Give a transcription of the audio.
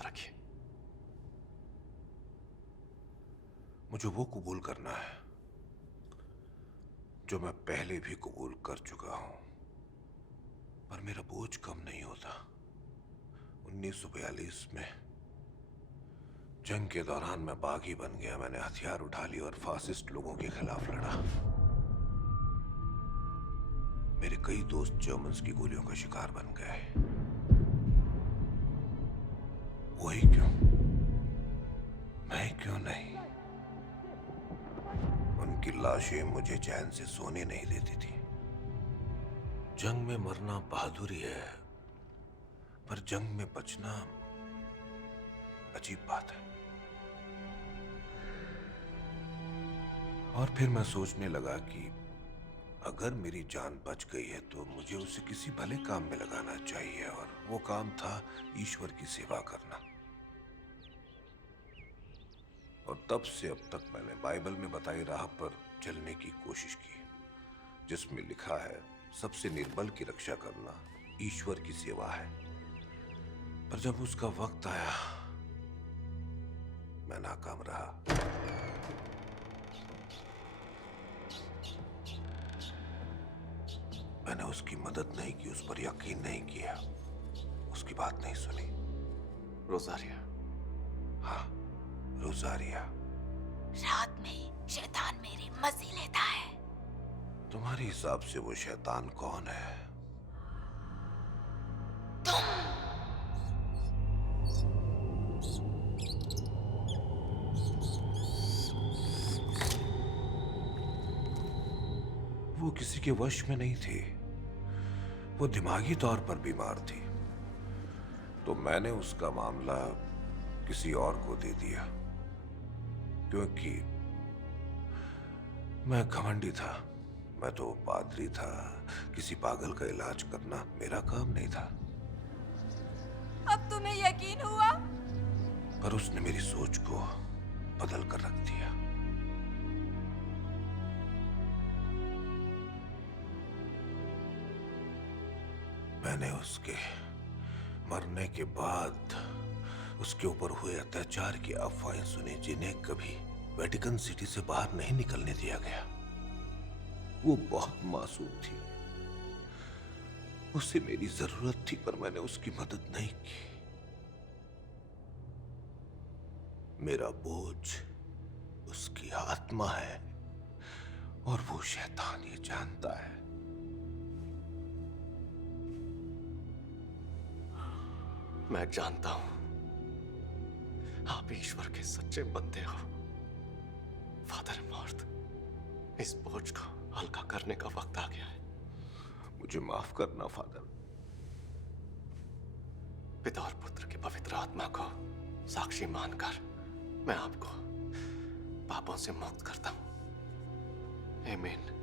भरोसा रखिए। मुझे वो कबूल करना है जो मैं पहले भी कबूल कर चुका हूं, पर मेरा बोझ कम नहीं होता। 1942 में जंग के दौरान मैं बागी बन गया। मैंने हथियार उठा लिए और फासिस्ट लोगों के खिलाफ लड़ा। मेरे कई दोस्त जर्मन्स की गोलियों का शिकार बन गए। वही क्यों, मैं क्यों नहीं? उनकी लाशें मुझे चैन से सोने नहीं देती थी। जंग में मरना बहादुरी है, पर जंग में बचना अजीब बात है। और फिर मैं सोचने लगा कि अगर मेरी जान बच गई है तो मुझे उसे किसी भले काम में लगाना चाहिए, और वो काम था ईश्वर की सेवा करना। और तब से अब तक मैंने बाइबल में बताई राह पर चलने की कोशिश की, जिसमें लिखा है सबसे निर्बल की रक्षा करना ईश्वर की सेवा है। पर जब उसका वक्त आया, मैं नाकाम रहा। मैंने उसकी मदद नहीं की, उस पर यकीन नहीं किया, उसकी बात नहीं सुनी। रोजारिया। हाँ, रोजारिया। रात में शैतान मेरी मजे लेता है। तुम्हारे हिसाब से वो शैतान कौन है? वो किसी के वश में नहीं थी। वो दिमागी तौर पर बीमार थी, तो मैंने उसका मामला किसी और को दे दिया, क्योंकि मैं घमंडी था। मैं तो पादरी था। किसी पागल का इलाज करना मेरा काम नहीं था। अब तुम्हें यकीन हुआ? पर उसने मेरी सोच को बदल कर रख दिया। मैंने उसके मरने के बाद उसके ऊपर हुए अत्याचार की अफवाहें सुनी, जिन्हें कभी वेटिकन सिटी से बाहर नहीं निकलने दिया गया। वो बहुत मासूम थी, उसे मेरी जरूरत थी, पर मैंने उसकी मदद नहीं की। मेरा बोझ उसकी आत्मा है, और वो शैतान ये जानता है। मैं जानता हूं आप ईश्वर के सच्चे बंदे हो। फादर मॉर्थ, इस बोझ को हल्का करने का वक्त आ गया है। मुझे माफ करना फादर। पिता और पुत्र की पवित्र आत्मा को साक्षी मानकर मैं आपको पापों से मुक्त करता हूं। आमीन।